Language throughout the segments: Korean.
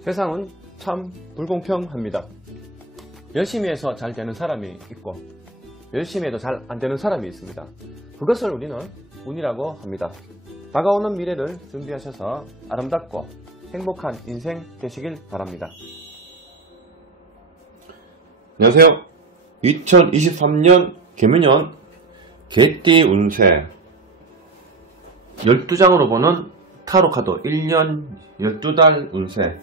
세상은 참 불공평합니다. 열심히 해서 잘 되는 사람이 있고 열심히 해도 잘 안 되는 사람이 있습니다. 그것을 우리는 운이라고 합니다. 다가오는 미래를 준비하셔서 아름답고 행복한 인생 되시길 바랍니다. 안녕하세요. 2023년 개묘년 개띠 운세 12장으로 보는 타로카드 1년 12달 운세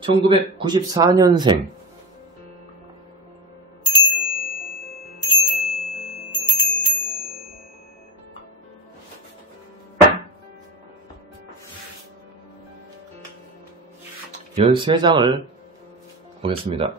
1994년생 (13장을) 보겠습니다.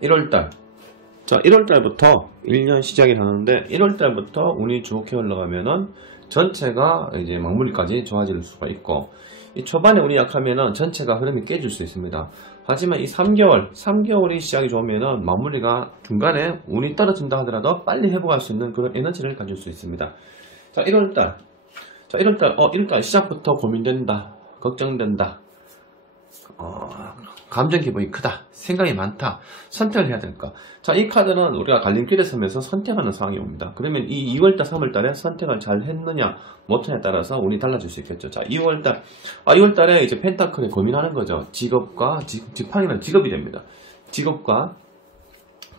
(1월달) 자, 1월달부터 1년 시작이 하는데 1월달부터 운이 좋게 흘러가면은 전체가 이제 막무리까지 좋아질 수가 있고, 이 초반에 운이 약하면은 전체가 흐름이 깨질 수 있습니다. 하지만 이 3개월이 시작이 좋으면은 마무리가 중간에 운이 떨어진다 하더라도 빨리 회복할 수 있는 그런 에너지를 가질 수 있습니다. 자, 1월달. 자, 1월달 시작부터 고민된다, 걱정된다, 감정 기복이 크다, 생각이 많다, 선택을 해야 될까. 자, 이 카드는 우리가 갈림길에 서면서 선택하는 상황이 옵니다. 그러면 이 2월달 3월달에 선택을 잘 했느냐 못했느냐에 따라서 운이 달라질 수 있겠죠. 자, 2월달에 이제 펜타클에 고민하는 거죠. 직업과 지팡이는 직업이 됩니다. 직업과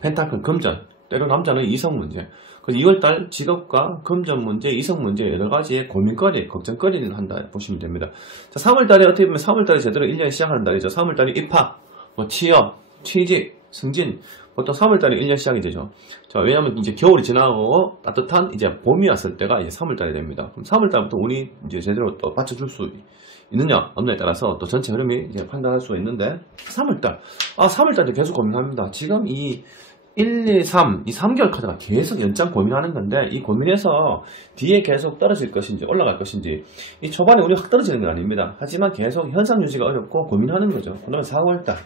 펜타클 금전, 때로 남자는 이성 문제. 그래서 2월달 직업과 금전 문제, 이성 문제 여러가지의 고민거리, 걱정거리를 한다 보시면 됩니다. 자, 3월달에 어떻게 보면 3월달에 제대로 1년이 시작하는 달이죠. 3월달에 입학, 취업, 취직, 승진, 보통 3월달에 1년 시작이 되죠. 자, 왜냐면 이제 겨울이 지나고 따뜻한 이제 봄이 왔을 때가 이제 3월달이 됩니다. 그럼 3월달부터 운이 이제 제대로 또 받쳐줄 수 있느냐 없느냐에 따라서 또 전체 흐름이 이제 판단할 수가 있는데, 3월달에 계속 고민합니다. 지금 이 1, 2, 3, 이 3개월 카드가 계속 연장 고민하는 건데, 이 고민해서 뒤에 계속 떨어질 것인지 올라갈 것인지, 이 초반에 우리가 확 떨어지는 건 아닙니다. 하지만 계속 현상 유지가 어렵고 고민하는 거죠. 그 다음에 4월달.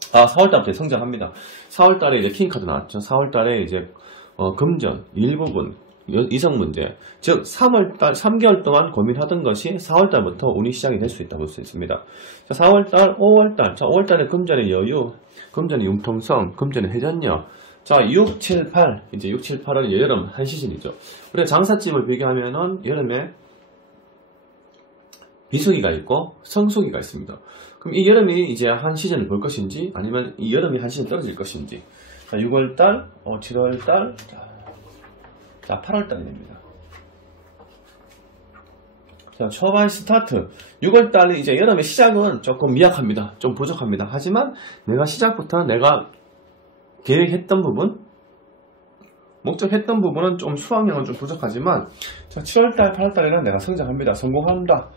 4월달부터 성장합니다. 4월달에 이제 킹카드 나왔죠. 4월달에 이제 금전, 일부분, 이성 문제. 즉 3개월 동안 고민하던 것이 4월달부터 운이 시작이 될 수 있다고 볼 수 있습니다. 자, 4월달, 5월달. 자, 5월달에 금전의 여유, 금전의 융통성, 금전의 회전력. 자, 6, 7, 8. 이제 6, 7, 8은 여름 한 시즌이죠. 우리가 장사집을 비교하면은 여름에 비수기가 있고 성수기가 있습니다. 그럼 이 여름이 이제 한 시즌을 볼 것인지 아니면 이 여름이 한 시즌 떨어질 것인지. 자, 6월달, 7월달, 자, 8월달이 됩니다. 자, 초반 스타트. 6월달이 이제 여름의 시작은 조금 미약합니다. 좀 부족합니다. 하지만 내가 시작부터 내가 계획했던 부분, 목적했던 부분은 좀 수확량은 좀 부족하지만, 자, 7월달, 8월달에는 내가 성장합니다. 성공한다.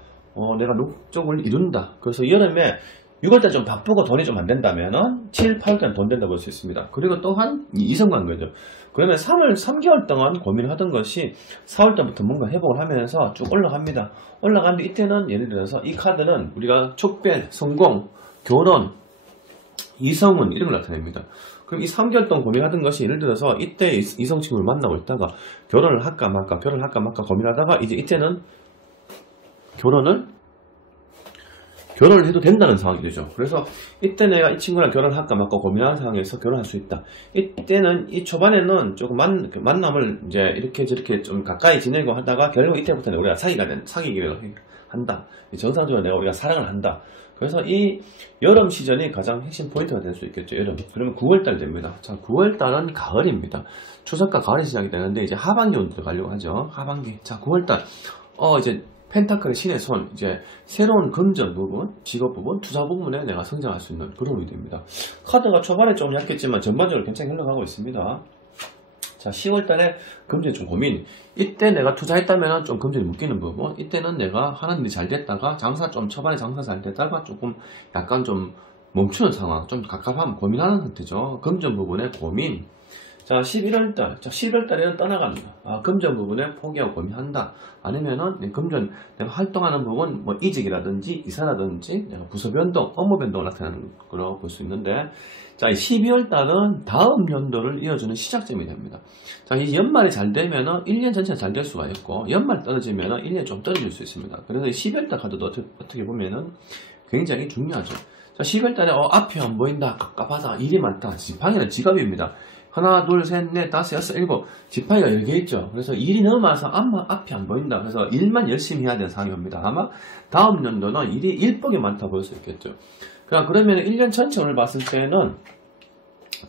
내가 목적을 이룬다. 그래서 여름에 6월달 좀 바쁘고 돈이 좀 안 된다면은 7, 8월달은 돈 된다고 볼 수 있습니다. 그리고 또한 이성관계죠. 그러면 3개월 동안 고민을 하던 것이 4월달부터 뭔가 회복을 하면서 쭉 올라갑니다. 올라가는데 이때는 예를 들어서 이 카드는 우리가 촉변, 성공, 결혼, 이성운 이런 걸 나타냅니다. 그럼 이 3개월 동안 고민하던 것이 예를 들어서 이때 이성 친구를 만나고 있다가 결혼을 할까 말까 고민하다가 이제 이때는 결혼을 해도 된다는 상황이 되죠. 그래서 이때 내가 이 친구랑 결혼할까 말까 고민하는 상황에서 결혼할 수 있다. 이때는 이 초반에는 조금 만남을 이제 이렇게 저렇게 좀 가까이 지내고 하다가 결국 이때부터는 우리가 사귀기를 한다. 정상적으로 우리가 사랑을 한다. 그래서 이 여름 시즌이 가장 핵심 포인트가 될 수 있겠죠. 여름. 그러면 9월달 됩니다. 자, 9월달은 가을입니다. 추석과 가을이 시작이 되는데 이제 하반기 온 들어가려고 하죠. 하반기. 자, 9월달. 이제 펜타클의 신의 손, 이제 새로운 금전 부분, 직업 부분, 투자 부분에 내가 성장할 수 있는 그런 의도입니다. 카드가 초반에 좀 약했지만 전반적으로 괜찮게 흘러가고 있습니다. 자, 10월달에 금전이 좀 고민. 이때 내가 투자했다면 좀 금전이 묶이는 부분. 이때는 내가 하는 일이 잘 됐다가 장사 좀 초반에 장사 잘 됐다가 조금 약간 좀 멈추는 상황, 좀 갑갑함, 고민하는 상태죠. 금전 부분에 고민. 자, 11월달. 자, 11월달에는 떠나갑니다. 아, 금전 부분에 포기하고 고민한다. 아니면은, 금전, 내가 활동하는 부분, 뭐, 이직이라든지, 이사라든지, 내가 부서 변동, 업무 변동을 나타내는 거로 볼 수 있는데, 자, 이 12월달은 다음 연도를 이어주는 시작점이 됩니다. 자, 이 연말이 잘 되면은 1년 전체가 잘 될 수가 있고, 연말 떨어지면은 1년 좀 떨어질 수 있습니다. 그래서 이 12월달 카드도 어떻게 보면은 굉장히 중요하죠. 자, 12월달에, 앞이 안 보인다. 갑갑하다. 일이 많다. 지팡이는 지갑입니다. 하나, 둘, 셋, 넷, 다섯, 여섯, 일곱. 지팡이가 10개 있죠. 그래서 일이 너무 많아서 앞이 안 보인다. 그래서 일만 열심히 해야 되는 상황입니다. 아마 다음 연도는 일이 일복이 많다 볼 수 있겠죠. 그러면 1년 전체를 봤을 때는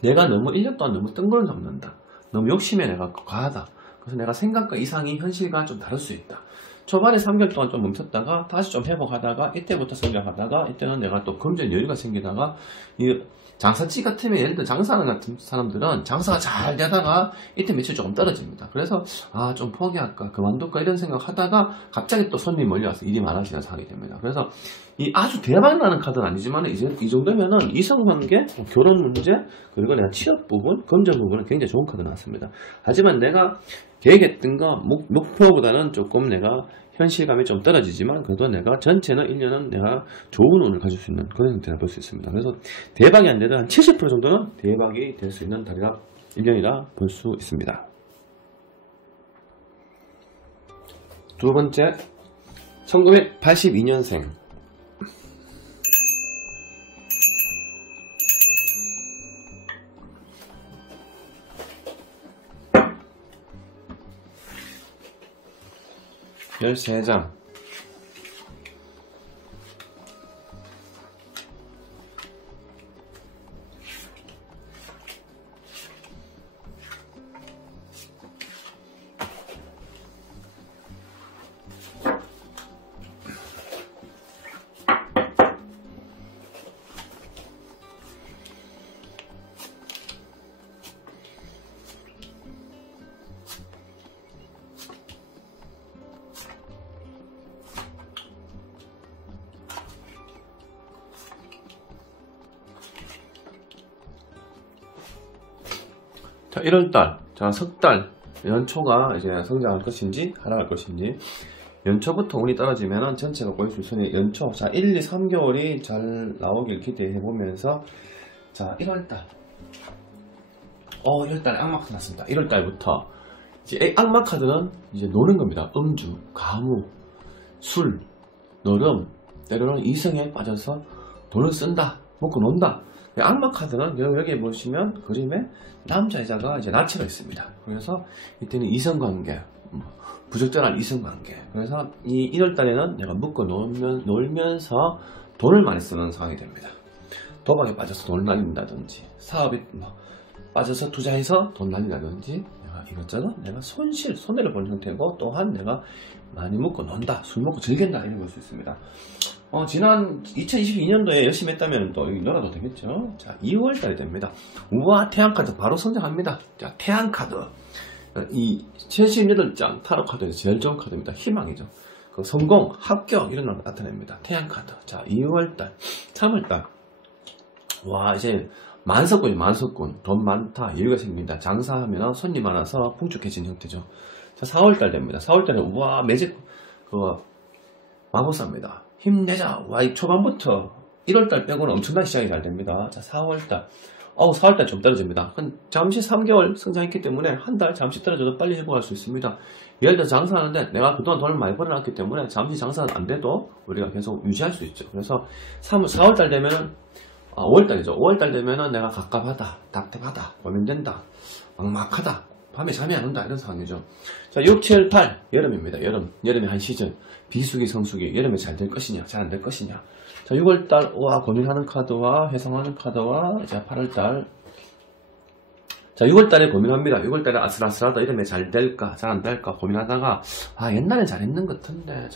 내가 너무 1년 동안 너무 뜬구름 잡는다. 너무 욕심에 내가 과하다. 그래서 내가 생각과 이상이 현실과 좀 다를 수 있다. 초반에 3개월 동안 좀 멈췄다가 다시 좀 회복하다가 이때부터 성장하다가 이때는 내가 또 금전 여유가 생기다가 이 장사치 같으면 예를 들어 장사하는 같은 사람들은 장사가 잘 되다가 이때 며칠 조금 떨어집니다. 그래서 좀 포기할까 그만둘까 이런 생각 하다가 갑자기 또 손님이 몰려와서 일이 많아지는 상황이 됩니다. 그래서 이 아주 대박 나는 카드는 아니지만 이제 이 정도면은 이성관계, 결혼 문제 그리고 내가 취업 부분, 금전 부분은 굉장히 좋은 카드 나왔습니다. 하지만 내가 계획했던 거 목표보다는 조금 내가 현실감이 좀 떨어지지만 그래도 내가 전체는 1년은 내가 좋은 운을 가질 수 있는 그런 형태를 볼 수 있습니다. 그래서 대박이 안 되도 한 70% 정도는 대박이 될 수 있는 달이라 1년이라 볼 수 있습니다. 두 번째, 1982년생. 열세 장. 자, 1월달, 자, 석달, 연초가 이제 성장할 것인지, 하락할 것인지, 연초부터 운이 떨어지면은 전체가 보일 수 있으니, 연초, 자, 1, 2, 3개월이 잘 나오길 기대해 보면서, 자, 1월달. 1월달에 악마카드 났습니다. 1월달부터. 이제 악마카드는 이제 노는 겁니다. 음주, 가무, 술, 노름, 때로는 이성에 빠져서 돈을 쓴다, 먹고 논다. 악마 카드는 여기 보시면 그림에 남자 여자가 이제 나체가 있습니다. 그래서 이때는 이성관계, 부적절한 이성관계. 그래서 이 1월달에는 내가 묶어 놀면서 돈을 많이 쓰는 상황이 됩니다. 도박에 빠져서 돈을 날린다든지, 사업에 빠져서 투자해서 돈 날린다든지, 내가 이것저것 내가 손해를 보는 형태고, 또한 내가 많이 묶어 논다, 술 먹고 즐긴다 이런 걸 수 있습니다. 지난 2022년도에 열심히 했다면 또 여기 놀아도 되겠죠. 자, 2월달이 됩니다. 우와, 태양카드 바로 성장합니다. 자, 태양카드. 이 78장 타로 카드에서 제일 좋은 카드입니다. 희망이죠. 그 성공, 합격 이런 걸 나타냅니다. 태양카드. 자, 2월달, 3월달. 와, 이제 만석군. 돈 많다. 여유가 생깁니다. 장사하면 손님 많아서 풍족해진 형태죠. 자, 4월달 됩니다. 4월달에 우와, 매직, 마법사입니다. 힘내자. 와, 이 초반부터 1월달 빼고는 엄청나게 시작이 잘 됩니다. 자, 4월달. 4월달 좀 떨어집니다. 잠시 3개월 성장했기 때문에 한 달 잠시 떨어져도 빨리 회복할 수 있습니다. 예를 들어 장사하는데 내가 그동안 돈을 많이 벌어놨기 때문에 잠시 장사는 안 돼도 우리가 계속 유지할 수 있죠. 그래서 4월달 되면은 5월달이죠. 5월달 되면은 내가 갑갑하다, 답답하다, 고민된다, 막막하다, 밤에 잠이 안 온다 이런 상황이죠. 자, 6, 7, 8 여름입니다. 여름의 한 시즌. 비수기, 성수기, 여름에 잘 될 것이냐, 잘 안 될 것이냐. 자, 6월달, 고민하는 카드와, 회상하는 카드와, 자, 8월달. 자, 6월달에 고민합니다. 6월달에 아슬아슬하다 이러면 잘 될까 잘 안 될까 고민하다가 옛날엔 잘했는 것 같은데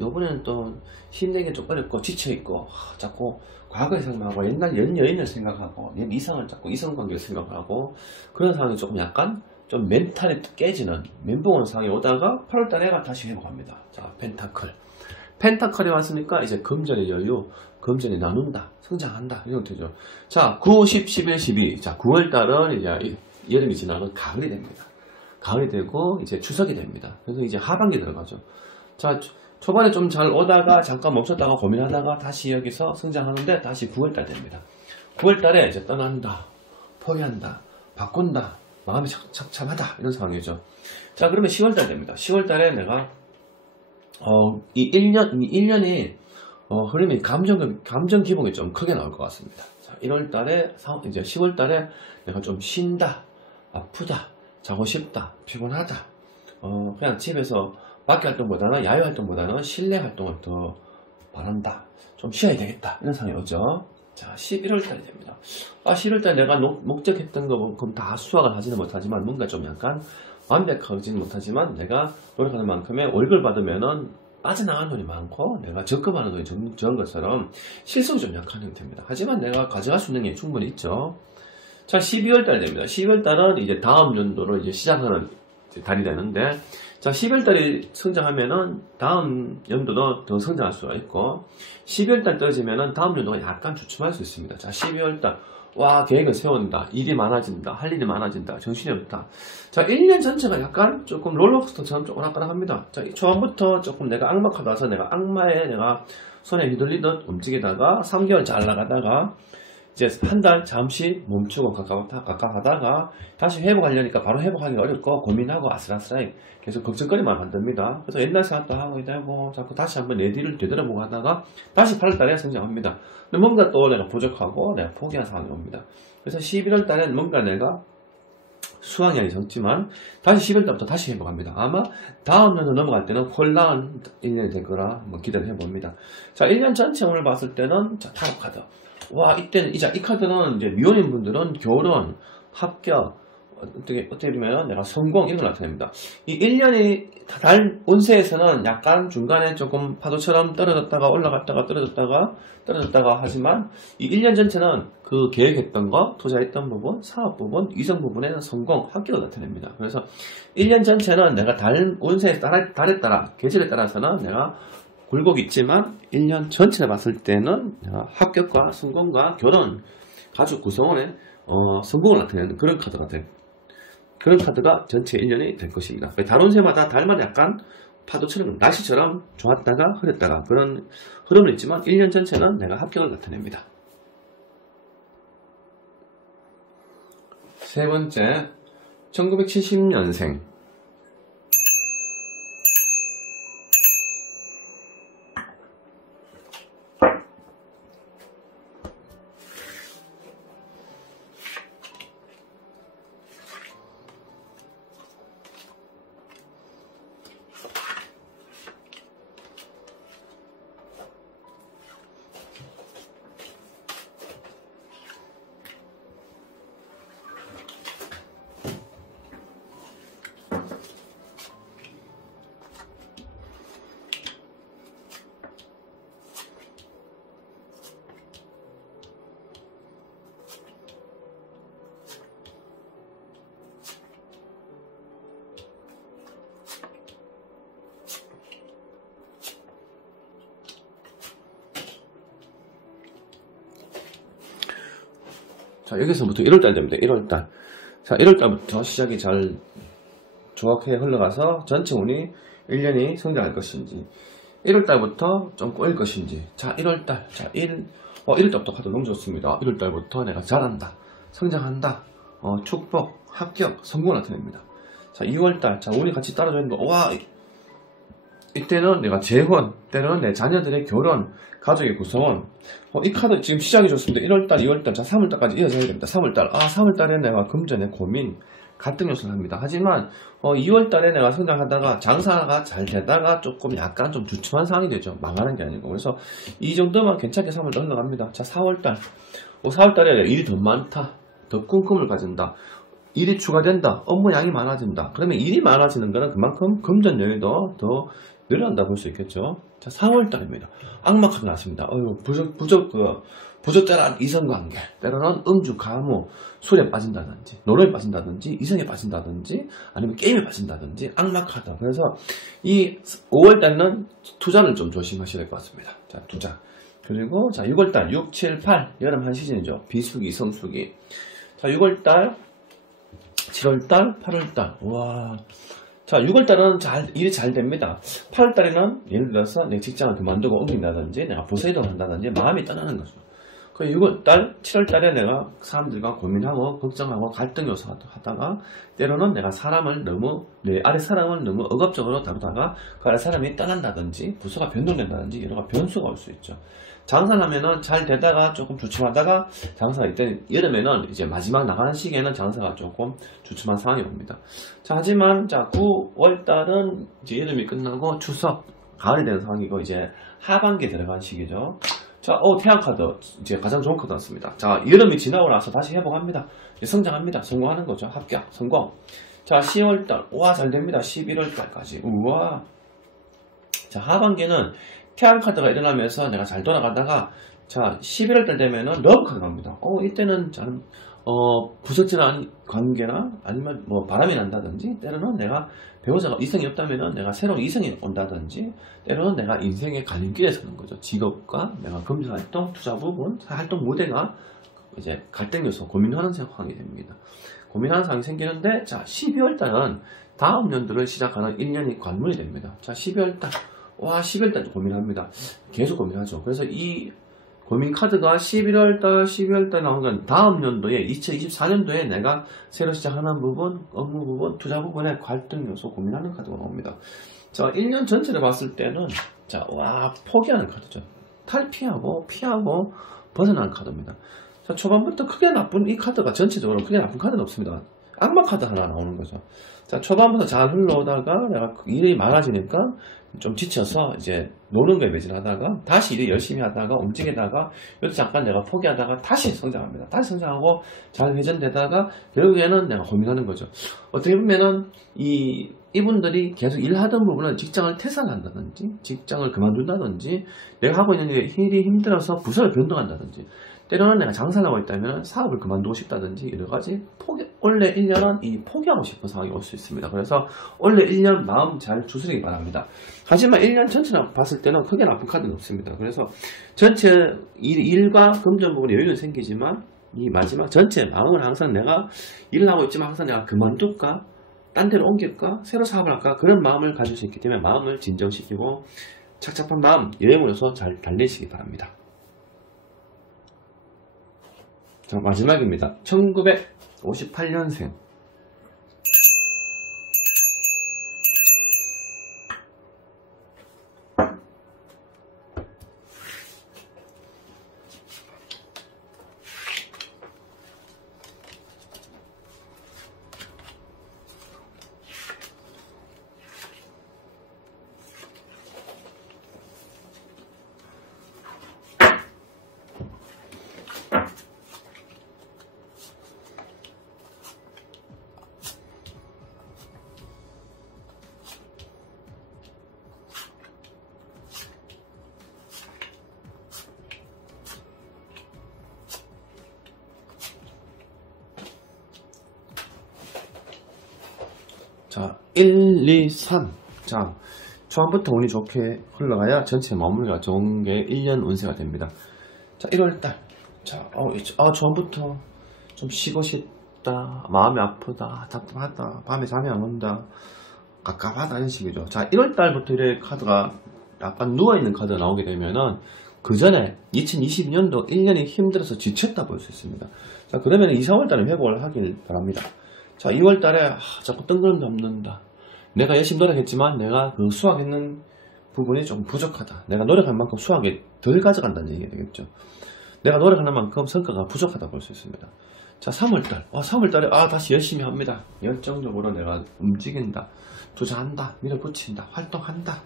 요번에는 또 힘내기 좀 어렵고 지쳐있고 자꾸 과거의 생각하고 옛날 옛 여인을 생각하고 옛 이상을 자꾸 이성관계를 생각하고 그런 상황이 조금 약간 좀 멘탈이 깨지는 멘붕 오는 상황이 오다가 8월달에 애가 다시 회복합니다. 자, 펜타클이 왔으니까 이제 금전의 여유, 금전이 나눈다, 성장한다 이런 되죠. 자, 9, 10, 11, 12. 자, 9월달은 이제 여름이 지나고 가을이 됩니다. 가을이 되고 이제 추석이 됩니다. 그래서 이제 하반기 들어가죠. 자, 초반에 좀 잘 오다가 잠깐 멈췄다가 고민하다가 다시 여기서 성장하는데 다시 9월달 됩니다. 9월달에 이제 떠난다, 포기한다, 바꾼다, 마음이 착잡하다 이런 상황이죠. 자, 그러면 10월달 됩니다. 10월달에 내가 이 1년이 흐름이 감정 기복이 좀 크게 나올 것 같습니다. 자, 1월달에 이제 10월달에 내가 좀 쉰다, 아프다, 자고 싶다, 피곤하다. 그냥 집에서 밖에 활동보다는 야외 활동보다는 실내 활동을 더 바란다. 좀 쉬어야 되겠다. 이런 상황이 오죠. 자, 11월달이 됩니다. 11월달 내가 목적했던 거 그럼 다 수확을 하지는 못하지만 뭔가 좀 약간 완벽하지는 못하지만 내가 노력하는 만큼의 월급을 받으면은 빠져나가는 돈이 많고 내가 적금하는 돈이 적은 것처럼 실속이 좀 약한 형태입니다. 하지만 내가 가져갈 수 있는 게 충분히 있죠. 자, 12월달 됩니다. 12월달은 이제 다음 연도를 이제 시작하는 달이 되는데, 자, 12월달이 성장하면은 다음 연도도 더 성장할 수가 있고, 12월달 떨어지면은 다음 연도가 약간 주춤할 수 있습니다. 자, 12월달. 계획을 세운다. 일이 많아진다. 할 일이 많아진다. 정신이 없다. 자, 1년 전체가 약간 조금 롤러코스터처럼 조금 오락가락합니다. 자, 초반부터 조금 내가 악마카드 와서 내가 악마에 내가 손에 휘둘리듯 움직이다가 3개월 잘 나가다가 이제 한 달 잠시 멈추고 가까하다가 다시 회복하려니까 바로 회복하기가 어렵고 고민하고 아슬아슬하게 계속 걱정거리만 만듭니다. 그래서 옛날 생각도 하고 되고 자꾸 다시 한번 내 뒤를 되돌아보고 하다가 다시 8월달에 성장합니다. 근데 뭔가 또 내가 부족하고 내가 포기한 상황이 옵니다. 그래서 11월달엔 뭔가 내가 수확량이 적지만 다시 11월달부터 다시 회복합니다. 아마 다음 년도 넘어갈 때는 혼란 1년이 될 거라 기대를 해봅니다. 자, 1년 전체 오늘 봤을 때는 자, 타로 카드. 이때는 이 카드는 이제 미혼인 분들은 결혼, 합격, 어떻게 보면 내가 성공 이런 걸 나타냅니다. 이 1년이 달 운세에서는 약간 중간에 조금 파도처럼 떨어졌다가 올라갔다가 떨어졌다가 하지만 이 1년 전체는 그 계획했던 거, 투자했던 부분, 사업 부분, 이성 부분에는 성공, 합격을 나타냅니다. 그래서 1년 전체는 내가 달 운세에 달에 따라, 계절에 따라서는 내가 굴곡이 있지만 1년 전체를 봤을 때는 합격과 성공과 결혼, 가족 구성원의 성공을 나타내는 그런 카드가 그런 카드가 전체 1년이 될 것입니다. 달운세마다 달마다 약간 파도처럼 날씨처럼 좋았다가 흐렸다가 그런 흐름은 있지만 1년 전체는 내가 합격을 나타냅니다. 세 번째, 1970년생. 자, 여기서부터 1월달 됩니다. 1월달. 자, 1월달부터 시작이 잘 좋게 흘러가서 전체 운이 1년이 성장할 것인지, 1월달부터 좀 꼬일 것인지. 자, 1월달. 자, 1월달부터 카드 너무 좋습니다. 1월달부터 내가 잘한다, 성장한다, 축복, 합격, 성공을 나타냅니다. 자, 2월달. 자, 운이 같이 따라줘 있는 거. 이때는 내가 재혼, 때로는 내 자녀들의 결혼, 가족의 구성원. 이 카드 지금 시작이 좋습니다. 1월달, 2월달, 자, 3월달까지 이어져야 됩니다. 3월달. 3월달에 내가 금전의 고민, 갈등 요소를 합니다. 하지만 2월달에 내가 성장하다가 장사가 잘 되다가 조금 약간 좀 주춤한 상황이 되죠. 망하는 게 아니고. 그래서 이 정도만 괜찮게 3월달 흘러갑니다. 자, 4월달. 4월달에 일이 더 많다, 더 꿈꿈을 가진다. 일이 추가된다. 업무 양이 많아진다. 그러면 일이 많아지는 거는 그만큼 금전 여유도 더 늘어난다 볼 수 있겠죠. 자, 4월달입니다. 악마 카드 나왔습니다. 부적절한 이성관계, 때로는 음주, 가무, 술에 빠진다든지, 노래에 빠진다든지, 이성에 빠진다든지, 아니면 게임에 빠진다든지, 악마 카드. 그래서 이 5월달은 투자를 좀 조심하셔야 될 것 같습니다. 자, 투자. 그리고 자, 6월달, 6, 7, 8, 여름 한 시즌이죠. 비수기, 성수기. 자, 6월달, 7월달, 8월달. 와. 자, 6월달은 일이 잘 됩니다. 8월달에는 예를 들어서 내 직장을 그만두고 옮긴다든지, 내가 부서이동 한다든지, 마음이 떠나는 거죠. 그 6월달, 7월달에 내가 사람들과 고민하고, 걱정하고, 갈등 요소 하다가, 때로는 내가 내 아래 사람을 너무 억압적으로 다루다가, 그 아래 사람이 떠난다든지, 부서가 변동된다든지, 여러 가지 변수가 올 수 있죠. 장사를 하면은 잘 되다가 조금 주춤하다가 장사가 이때 여름에는 이제 마지막 나가는 시기에는 장사가 조금 주춤한 상황이 옵니다. 자, 하지만 자 9월달은 이제 여름이 끝나고 추석 가을이 되는 상황이고 이제 하반기에 들어간 시기죠. 자, 태양 카드 이제 가장 좋은 카드 나왔습니다. 자, 여름이 지나고 나서 다시 회복합니다. 성장합니다. 성공하는 거죠. 합격, 성공. 자, 10월달 와 잘 됩니다. 11월달까지 우와. 자, 하반기는 태양 카드가 일어나면서 내가 잘 돌아가다가 자 11월달 되면은 러브 카드가 옵니다. 이때는 저는 부서지는 관계나 아니면 뭐 바람이 난다든지 때로는 내가 배우자가 이성이 없다면은 내가 새로운 이성이 온다든지 때로는 내가 인생의 갈림길에 서는 거죠. 직업과 내가 금전 활동, 투자 부분, 활동 무대가 이제 갈등 요소 고민하는 상황이 됩니다. 고민하는 상황이 생기는데 자 12월달은 다음 연도를 시작하는 1년이 관문이 됩니다. 자 12월달 와 10월달도 고민합니다. 계속 고민하죠. 그래서 이 고민 카드가 11월달, 12월달 나온 건 다음 연도에 2024년도에 내가 새로 시작하는 부분, 업무 부분, 투자 부분에 갈등 요소 고민하는 카드가 나옵니다. 자 1년 전체를 봤을 때는 자 와 포기하는 카드죠. 탈피하고 피하고 벗어나는 카드입니다. 자 초반부터 크게 나쁜 이 카드가 전체적으로 크게 나쁜 카드는 없습니다. 악마 카드 하나 나오는 거죠. 자 초반부터 잘 흘러오다가 내가 일이 많아지니까 좀 지쳐서 이제 노는 거에 매진하다가 다시 일을 열심히 하다가 움직이다가 여기서 잠깐 내가 포기하다가 다시 성장합니다. 다시 성장하고 잘 회전되다가 결국에는 내가 고민하는 거죠. 어떻게 보면은 이분들이 계속 일하던 부분은 직장을 퇴사한다든지 직장을 그만둔다든지 내가 하고 있는 일이 힘들어서 부서를 변동한다든지 때로는 내가 장사를 하고 있다면 사업을 그만두고 싶다든지 여러 가지 올해 1년은 포기하고 싶은 상황이 올 수 있습니다. 그래서 올해 1년 마음 잘 추스르기 바랍니다. 하지만 1년 전체를 봤을 때는 크게 나쁜 카드는 없습니다. 그래서 전체 일과 금전 부분에 여유는 생기지만 이 마지막 전체 마음은 항상 내가 일을 하고 있지만 항상 내가 그만둘까? 딴 데로 옮길까? 새로 사업을 할까? 그런 마음을 가질 수 있기 때문에 마음을 진정시키고 착잡한 마음 여행으로서 잘 달래시기 바랍니다. 자, 마지막입니다. 1958년생. 자, 1, 2, 3. 자, 초반부터 운이 좋게 흘러가야 전체 마무리가 좋은 게 1년 운세가 됩니다. 자, 1월달. 자, 초반부터 좀 쉬고 싶다, 마음이 아프다, 답답하다, 밤에 잠이 안 온다, 갑갑하다, 이런 식이죠. 자, 1월달부터 이렇게 카드가 약간 누워있는 카드가 나오게 되면은 그 전에 2022년도 1년이 힘들어서 지쳤다 볼 수 있습니다. 자, 그러면 2, 3월달에 회복을 하길 바랍니다. 자, 2월달에 자꾸 뜬구름 잡는다. 내가 열심히 노력했지만 내가 그 수확했는 부분이 좀 부족하다. 내가 노력한 만큼 수확이 덜 가져간다는 얘기가 되겠죠. 내가 노력하는 만큼 성과가 부족하다 볼 수 있습니다. 자, 3월달. 3월달에 다시 열심히 합니다. 열정적으로 내가 움직인다. 투자한다. 밀어붙인다. 활동한다.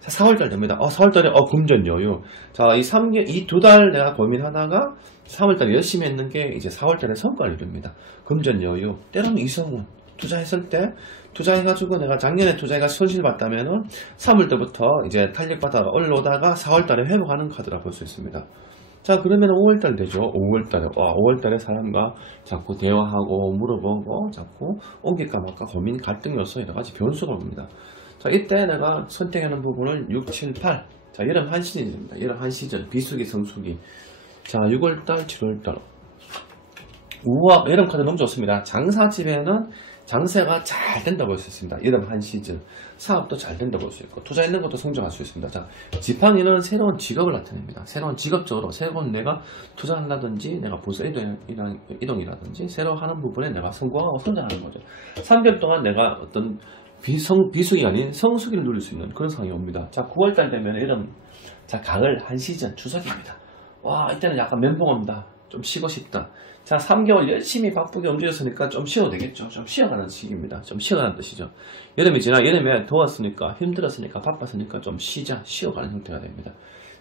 자, 4월달 됩니다. 4월달에 금전 여유. 자, 이 2달 내가 고민하다가 3월달에 열심히 했는 게 이제 4월달에 성과를 이룹니다. 금전 여유. 때로는 이성운. 투자했을 때 투자해가지고 내가 작년에 투자해가 손실 봤다면은 3월달부터 이제 탄력받다가 올라오다가 4월달에 회복하는 카드라 볼 수 있습니다. 자, 그러면 5월달 되죠. 5월달에 사람과 자꾸 대화하고 물어보고 자꾸 옮길까 말까 고민, 갈등 요소 여러 가지 변수가 옵니다. 자, 이때 내가 선택하는 부분을 6, 7, 8. 자, 여름 한 시즌입니다. 여름 한 시즌. 비수기, 성수기. 자, 6월달, 7월달. 우와, 여름 카드 너무 좋습니다. 장사집에는 장세가 잘 된다고 볼 수 있습니다. 여름 한 시즌. 사업도 잘 된다고 볼 수 있고, 투자했는 것도 성장할 수 있습니다. 자, 지팡이는 새로운 직업을 나타냅니다. 새로운 직업적으로, 새로운 내가 투자한다든지, 내가 부서 이동이라든지, 새로 하는 부분에 내가 성공하고 성장하는 거죠. 3개월 동안 내가 어떤 비수기 아닌 성수기를 누릴 수 있는 그런 상황이 옵니다. 자, 9월달 되면 여름, 자, 가을 한 시즌, 추석입니다. 와, 이때는 약간 멘붕 옵니다. 좀 쉬고 싶다. 자, 3개월 열심히 바쁘게 움직였으니까 좀 쉬어도 되겠죠. 좀 쉬어가는 시기입니다. 좀 쉬어가는 뜻이죠. 여름이 지나 여름에 더웠으니까, 힘들었으니까, 바빴으니까 좀 쉬어가는 형태가 됩니다.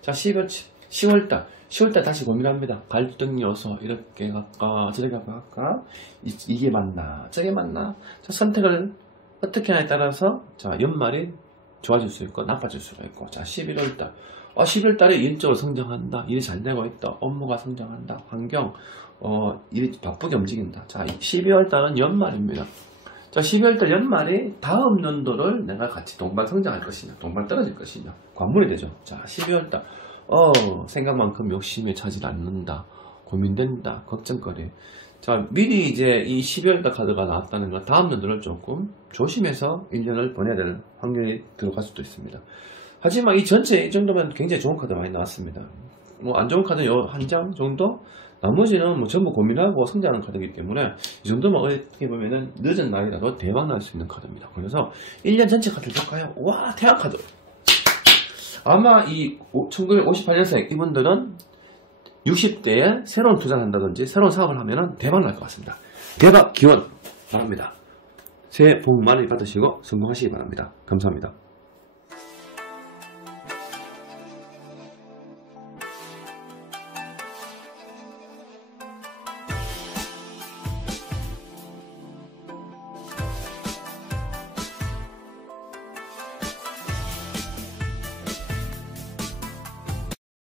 자, 10월달 다시 고민합니다. 갈등 요소, 이렇게 갈까, 저렇게 갈까, 이게 맞나, 저게 맞나. 자, 선택을 어떻게 하냐에 따라서, 자, 연말이 좋아질 수 있고, 나빠질 수가 있고. 자, 11월달. 11월달에 일적으로 성장한다. 일이 잘 되고 있다. 업무가 성장한다. 환경, 일이 바쁘게 움직인다. 자, 12월달은 연말입니다. 자, 12월달 연말이 다음 연도를 내가 같이 동반 성장할 것이냐, 동반 떨어질 것이냐, 관문이 되죠. 자, 12월달, 생각만큼 욕심에 차질 않는다. 고민된다. 걱정거리. 자, 미리 이제 이 12월달 카드가 나왔다는 건 다음 연도를 조금 조심해서 1년을 보내야 될 환경이 들어갈 수도 있습니다. 하지만 이 전체 이 정도면 굉장히 좋은 카드 많이 나왔습니다. 뭐 안 좋은 카드는 요 한 장 정도? 나머지는 뭐 전부 고민하고 성장하는 카드이기 때문에 이 정도면 어떻게 보면은 늦은 날이라도 대박 날 수 있는 카드입니다. 그래서 1년 전체 카드를 볼까요? 와, 태양 카드. 아마 이 1958년생 이분들은 60대에 새로운 투자를 한다든지 새로운 사업을 하면은 대박 날 것 같습니다. 대박 기원 바랍니다. 새해 복 많이 받으시고 성공하시기 바랍니다. 감사합니다.